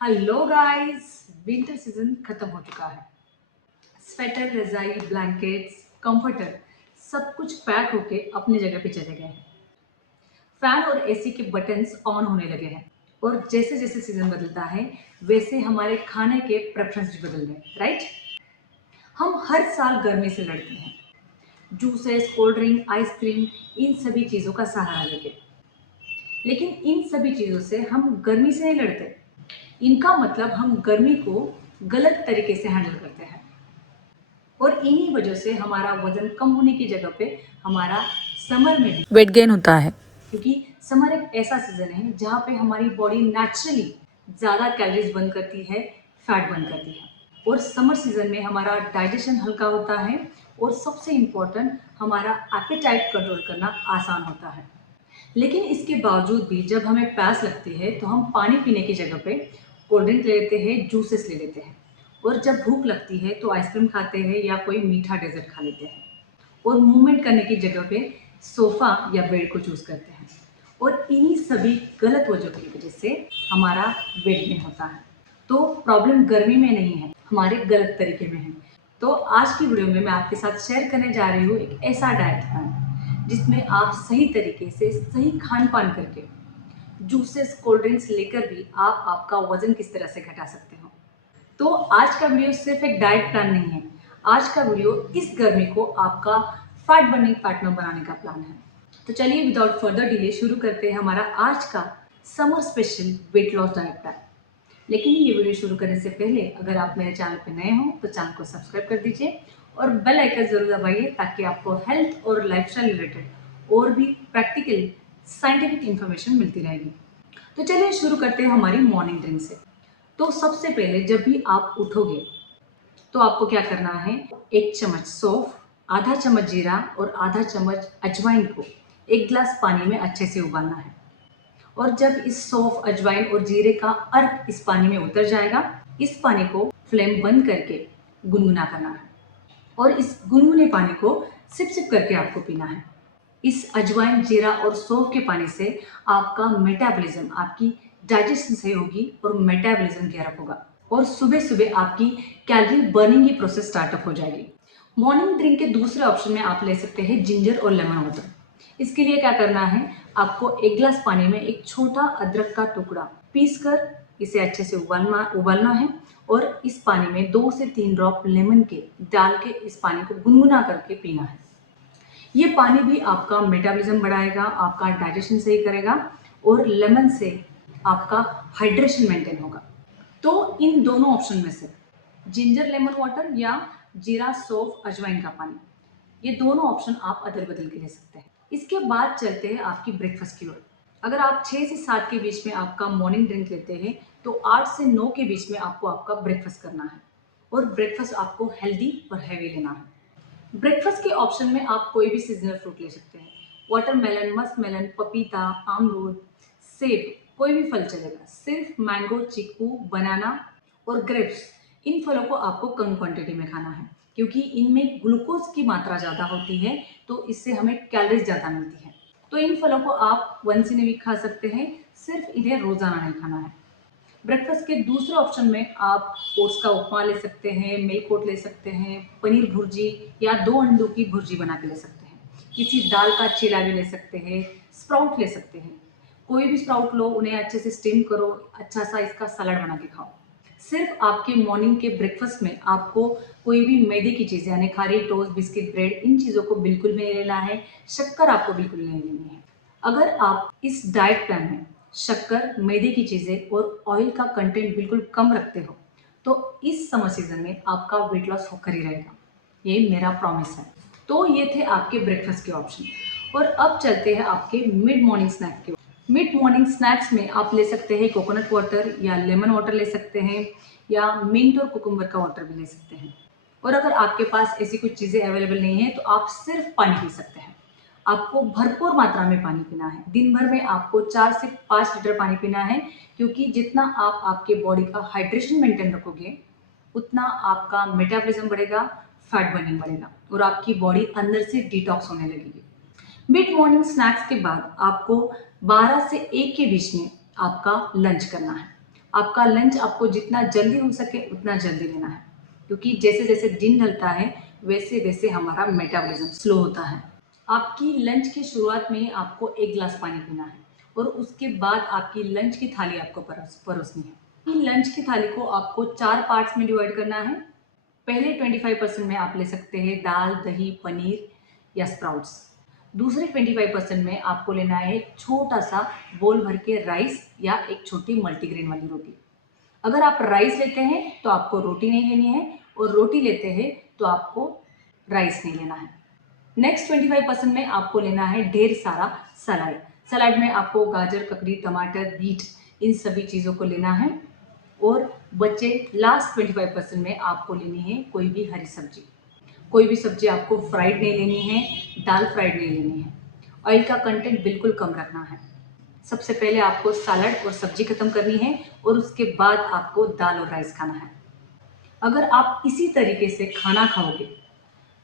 Hello guys. Winter season खत्म हो चुका है। स्वेटर, रजाई, ब्लैंकेट्स, कंफर्टर सब कुछ पैक होके अपनी जगह पे चले गए हैं। फैन और एसी के बटन्स ऑन होने लगे हैं और जैसे जैसे सीजन बदलता है वैसे हमारे खाने के प्रेफरेंस भी बदल रहे हैं, राइट। हम हर साल गर्मी से लड़ते हैं, जूसेस, कोल्ड ड्रिंक, आइसक्रीम, इन सभी चीज़ों का सहारा लेके। लेकिन इन सभी चीज़ों से हम गर्मी से नहीं लड़ते। इनका मतलब हम गर्मी को गलत तरीके से हैंडल करते हैं और इन्हीं वजह से हमारा वजन कम होने की जगह पे हमारा समर में भी वेट गेन होता है। क्योंकि समर एक ऐसा सीजन है जहाँ पे हमारी बॉडी नेचुरली ज़्यादा कैलोरीज बर्न करती है, फैट बर्न करती है। और समर सीजन में हमारा डाइजेशन हल्का होता है और सबसे इम्पोर्टेंट हमारा एपेटाइट कंट्रोल करना आसान होता है। लेकिन इसके बावजूद भी जब हमें प्यास लगती है तो हम पानी पीने की जगह पे कोल्ड ड्रिंक ले लेते हैं, जूसेस ले लेते हैं। और जब भूख लगती है तो आइसक्रीम खाते हैं या कोई मीठा डेजर्ट खा लेते हैं। और मूवमेंट करने की जगह पे सोफा या बेड को चूज करते हैं। और इन्हीं सभी गलत वजहों की वजह से हमारा वेट गेन होता है। तो प्रॉब्लम गर्मी में नहीं है, हमारे गलत तरीके में है। तो आज की वीडियो में मैं आपके साथ शेयर करने जा रही हूँ एक ऐसा डाइट प्लान जिसमें आप सही तरीके से सही खान पान करके जूसेस, कोल्ड ड्रिंक्स लेकर भी आप आपका वजन किस तरह से घटा सकते हो। तो आज का वीडियो सिर्फ एक डाइट प्लान नहीं है। आज का वीडियो इस गर्मी को आपका फैट बर्निंग पार्टनर बनाने का प्लान है। तो चलिए विदाउट फर्दर डिले शुरू करते हैं हमारा आज का summer special weight loss diet plan. लेकिन ये वीडियो शुरू करने से पहले अगर आप मेरे चैनल पर नए हो तो चैनल को सब्सक्राइब कर दीजिए और बेल आइकन जरूर दबाइए ताकि आपको हेल्थ और लाइफस्टाइल रिलेटेड और भी प्रैक्टिकल साइंटिफिक इंफॉर्मेशन मिलती रहेगी। तो चलिए शुरू करते हैं हमारी मॉर्निंग ड्रिंक से। तो सबसे पहले जब भी आप उठोगे तो आपको क्या करना है, 1 चम्मच सौंफ, आधा चम्मच जीरा और आधा चम्मच अजवाइन को एक गिलास पानी में अच्छे से उबालना है। और जब इस सौंफ, अजवाइन और जीरे का अर्क इस पानी में उतर जाएगा, इस पानी को फ्लेम बंद करके गुनगुना करना है और इस गुनगुने पानी को सिप सिप करके आपको पीना है। इस अजवाइन, जीरा और सौंफ के पानी से आपका मेटाबॉलिज्म, आपकी डाइजेशन सही होगी और मेटाबॉलिज्म क्लियर होगा और सुबह सुबह आपकी कैलोरी बर्निंग की प्रोसेस स्टार्टअप हो जाएगी। मॉर्निंग ड्रिंक के दूसरे ऑप्शन में आप ले सकते हैं जिंजर और लेमन वाटर। इसके लिए क्या करना है, आपको एक गिलास पानी में एक छोटा अदरक का टुकड़ा पीस कर इसे अच्छे से उबालना है और इस पानी में 2 से 3 ड्रॉप लेमन के डाल के इस पानी को गुनगुना करके पीना है। ये पानी भी आपका मेटाबॉलिज्म बढ़ाएगा, आपका डाइजेशन सही करेगा और लेमन से आपका हाइड्रेशन मेंटेन होगा। तो इन दोनों ऑप्शन में से जिंजर लेमन वाटर या जीरा सौंफ अजवाइन का पानी, ये दोनों ऑप्शन आप अदल बदल के ले सकते हैं। इसके बाद चलते हैं आपकी ब्रेकफास्ट की ओर। अगर आप 6 से 7 के बीच में आपका मॉर्निंग ड्रिंक लेते हैं तो 8 से 9 के बीच में आपको आपका ब्रेकफास्ट करना है और ब्रेकफास्ट आपको हेल्दी और हैवी लेना है। ब्रेकफास्ट के ऑप्शन में आप कोई भी सीजनल फ्रूट ले सकते हैं। वाटरमेलन, मस्कमेलन, पपीता, अमरूद, सेब, कोई भी फल चलेगा। सिर्फ मैंगो, चीकू, बनाना और ग्रेप्स, इन फलों को आपको कम क्वांटिटी में खाना है क्योंकि इनमें ग्लूकोज की मात्रा ज़्यादा होती है, तो इससे हमें कैलोरीज ज़्यादा मिलती है। तो इन फलों को आप वंस इन अ वीक खा सकते हैं, सिर्फ इन्हें रोज़ाना नहीं खाना है। ब्रेकफास्ट के दूसरे ऑप्शन में आप ओट्स का उपमा ले सकते हैं, मिल्क ओट ले सकते हैं, पनीर भुर्जी या 2 अंडों की भुर्जी बना के ले सकते हैं। किसी दाल का चीला भी ले सकते हैं, स्प्राउट ले सकते हैं। कोई भी स्प्राउट लो, उन्हें अच्छे से स्टीम करो, अच्छा सा इसका सलाद बना के खाओ। सिर्फ आपके मॉर्निंग के ब्रेकफास्ट में आपको कोई भी मैदे की चीज़ यानी खारी, टोस्ट, बिस्किट, ब्रेड, इन चीज़ों को बिल्कुल भी नहीं लेना है। शक्कर आपको बिल्कुल नहीं लेनी है। अगर आप इस डाइट प्लान में शक्कर, मैदे की चीज़ें और ऑयल का कंटेंट बिल्कुल कम रखते हो तो इस समर सीजन में आपका वेट लॉस होकर ही रहेगा, ये मेरा प्रॉमिस है। तो ये थे आपके ब्रेकफास्ट के ऑप्शन और अब चलते हैं आपके मिड मॉर्निंग स्नैक के। मिड मॉर्निंग स्नैक्स में आप ले सकते हैं कोकोनट वाटर या लेमन वाटर ले सकते हैं या मिंट और कुकुम्बर का वाटर भी ले सकते हैं। और अगर आपके पास ऐसी कुछ चीज़ें अवेलेबल नहीं है तो आप सिर्फ पानी पी सकते हैं। आपको भरपूर मात्रा में पानी पीना है। दिन भर में आपको 4 से 5 लीटर पानी पीना है क्योंकि जितना आप आपके बॉडी का हाइड्रेशन मेंटेन रखोगे उतना आपका मेटाबॉलिज्म बढ़ेगा, फैट बर्निंग बढ़ेगा और आपकी बॉडी अंदर से डिटॉक्स होने लगेगी। मिड मॉर्निंग स्नैक्स के बाद आपको 12 से 1 के बीच में आपका लंच करना है आपका लंच आपको जितना जल्दी हो सके उतना जल्दी लेना है, क्योंकि जैसे जैसे दिन ढलता है वैसे वैसे हमारा मेटाबॉलिज्म स्लो होता है। आपकी लंच की शुरुआत में ही आपको 1 ग्लास पानी पीना है और उसके बाद आपकी लंच की थाली आपको परोसनी है। लंच की थाली को आपको 4 पार्ट्स में डिवाइड करना है। पहले 25% में आप ले सकते हैं दाल, दही, पनीर या स्प्राउट्स। दूसरे 25% में आपको लेना है एक छोटा-सा बोल भर के राइस या एक छोटी मल्टीग्रेन वाली रोटी। अगर आप राइस लेते हैं तो आपको रोटी नहीं लेनी है, और रोटी लेते हैं तो आपको राइस नहीं लेना है। नेक्स्ट 25% में आपको लेना है ढेर सारा सलाद। सलाद में आपको गाजर, ककड़ी, टमाटर, बीट, इन सभी चीज़ों को लेना है। और बचे लास्ट 25% में आपको लेनी है कोई भी हरी सब्जी। कोई भी सब्जी आपको फ्राइड नहीं लेनी है, दाल फ्राइड नहीं लेनी है। ऑयल का कंटेंट बिल्कुल कम रखना है। सबसे पहले आपको सलाद और सब्जी खत्म करनी है और उसके बाद आपको दाल और राइस खाना है। अगर आप इसी तरीके से खाना खाओगे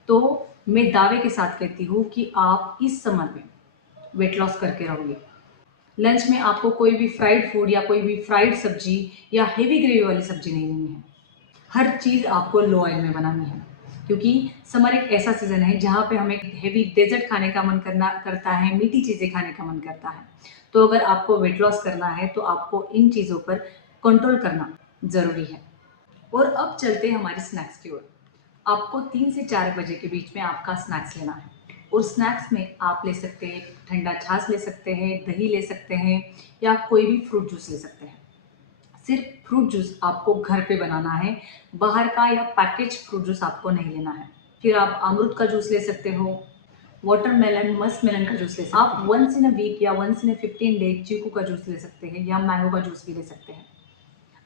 तो मैं दावे के साथ कहती हूँ कि आप इस समय में वेट लॉस करके रहोगे। लंच में आपको कोई भी फ्राइड फूड या कोई भी फ्राइड सब्जी या हेवी ग्रेवी वाली सब्जी नहीं लेनी है। हर चीज़ आपको लो ऑयल में बनानी है, क्योंकि समर एक ऐसा सीज़न है जहाँ पे हमें हेवी डेजर्ट खाने का मन करता है, मीठी चीज़ें खाने का मन करता है। तो अगर आपको वेट लॉस करना है तो आपको इन चीज़ों पर कंट्रोल करना ज़रूरी है। और अब चलते हैं हमारे स्नैक्स की ओर। आपको 3 से 4 बजे के बीच में आपका स्नैक्स लेना है, और स्नैक्स में आप ले सकते हैं ठंडा छाछ ले सकते हैं, दही ले सकते हैं या कोई भी फ्रूट जूस ले सकते हैं। सिर्फ फ्रूट जूस आपको घर पे बनाना है, बाहर का या पैकेज फ्रूट जूस आपको नहीं लेना है। फिर आप अमरूद का जूस ले सकते हो, वाटरमेलन, मस्क मेलन का जूस ले सकते हैं। आप वंस इन अ वीक या वंस इन अ 15 डे चीकू का जूस ले सकते हैं या मैंगो का जूस भी ले सकते हैं।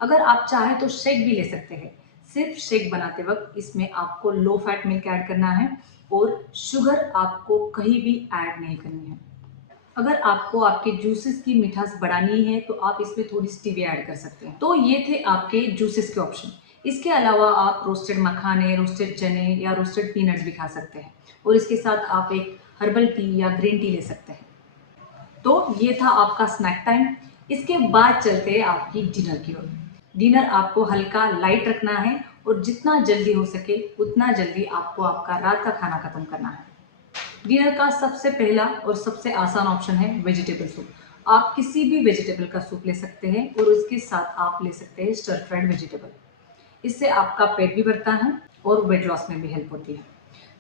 अगर आप चाहें तो शेक भी ले सकते हैं। सिर्फ शेक बनाते वक्त इसमें आपको लो फैट मिल्क ऐड करना है और शुगर आपको कहीं भी ऐड नहीं करनी है। अगर आपको आपके जूसेस की मिठास बढ़ानी है तो आप इसमें थोड़ी स्टीविया ऐड कर सकते हैं। तो ये थे आपके जूसेस के ऑप्शन। इसके अलावा आप रोस्टेड मखाने, रोस्टेड चने या रोस्टेड पीनट्स भी खा सकते हैं, और इसके साथ आप एक हर्बल टी या ग्रीन टी ले सकते हैं। तो ये था आपका स्नैक टाइम। इसके बाद चलते हैं आपकी डिनर की ओर। डिनर आपको हल्का लाइट रखना है और जितना जल्दी हो सके उतना जल्दी आपको आपका रात का खाना खत्म करना है। डिनर का सबसे पहला और सबसे आसान ऑप्शन है वेजिटेबल सूप। आप किसी भी वेजिटेबल का सूप ले सकते हैं और उसके साथ आप ले सकते हैं स्टर फ्राइड वेजिटेबल। इससे आपका पेट भी भरता है और वेट लॉस में भी हेल्प होती है।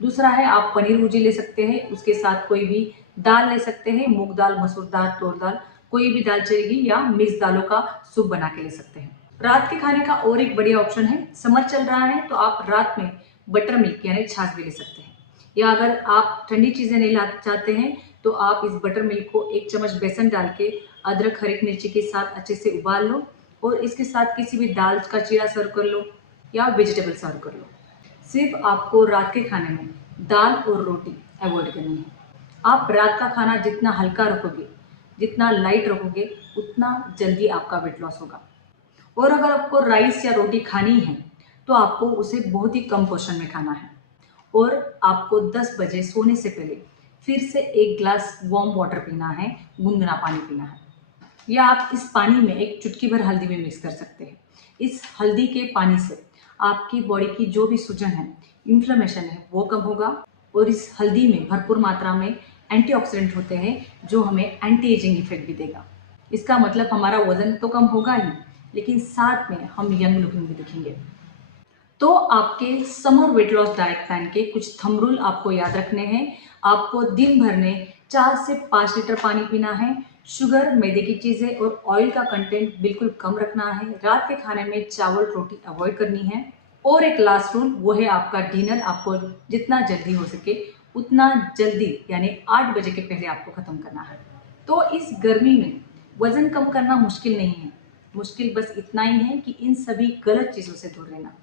दूसरा है आप पनीर भुर्जी ले सकते हैं, उसके साथ कोई भी दाल ले सकते हैं, मूंग दाल, मसूर दाल, तूर दाल, कोई भी दाल चलेगी, या मिक्स दालों का सूप बना के ले सकते हैं। रात के खाने का और एक बढ़िया ऑप्शन है, समर चल रहा है तो आप रात में बटर मिल्क यानी छाछ भी ले सकते हैं। या अगर आप ठंडी चीज़ें नहीं ला चाहते हैं तो आप इस बटर मिल्क को 1 चम्मच बेसन डाल के अदरक, हरी मिर्ची के साथ अच्छे से उबाल लो और इसके साथ किसी भी दाल का चीरा सर्व कर लो या वेजिटेबल सर्व कर लो। सिर्फ आपको रात के खाने में दाल और रोटी अवॉइड करनी है। आप रात का खाना जितना हल्का रखोगे, जितना लाइट रखोगे, उतना जल्दी आपका वेट लॉस होगा। और अगर आपको राइस या रोटी खानी है तो आपको उसे बहुत ही कम पोर्शन में खाना है, और आपको 10 बजे सोने से पहले फिर से 1 ग्लास वार्म वाटर पीना है, गुनगुना पानी पीना है। या आप इस पानी में एक चुटकी भर हल्दी भी मिक्स कर सकते हैं। इस हल्दी के पानी से आपकी बॉडी की जो भी सूजन है, इन्फ्लेमेशन है, वो कम होगा। और इस हल्दी में भरपूर मात्रा में एंटीऑक्सीडेंट होते हैं जो हमें एंटी एजिंग इफेक्ट भी देगा। इसका मतलब हमारा वजन तो कम होगा ही, लेकिन साथ में हम यंग लुकिंग भी दिखेंगे। तो आपके summer weight loss diet plan के कुछ थंब रूल आपको याद रखने हैं। आपको दिन भर में 4 से 5 लीटर पानी पीना है। शुगर, मैदे की चीज़ें और ऑयल का कंटेंट बिल्कुल कम रखना है। रात के खाने में चावल, रोटी अवॉइड करनी है। और एक लास्ट रूल, वो है आपका डिनर आपको जितना जल्दी हो सके उतना जल्दी यानी 8 बजे के पहले आपको ख़त्म करना है। तो इस गर्मी में वज़न कम करना मुश्किल नहीं है। मुश्किल बस इतना ही है कि इन सभी गलत चीज़ों से दूर रहना।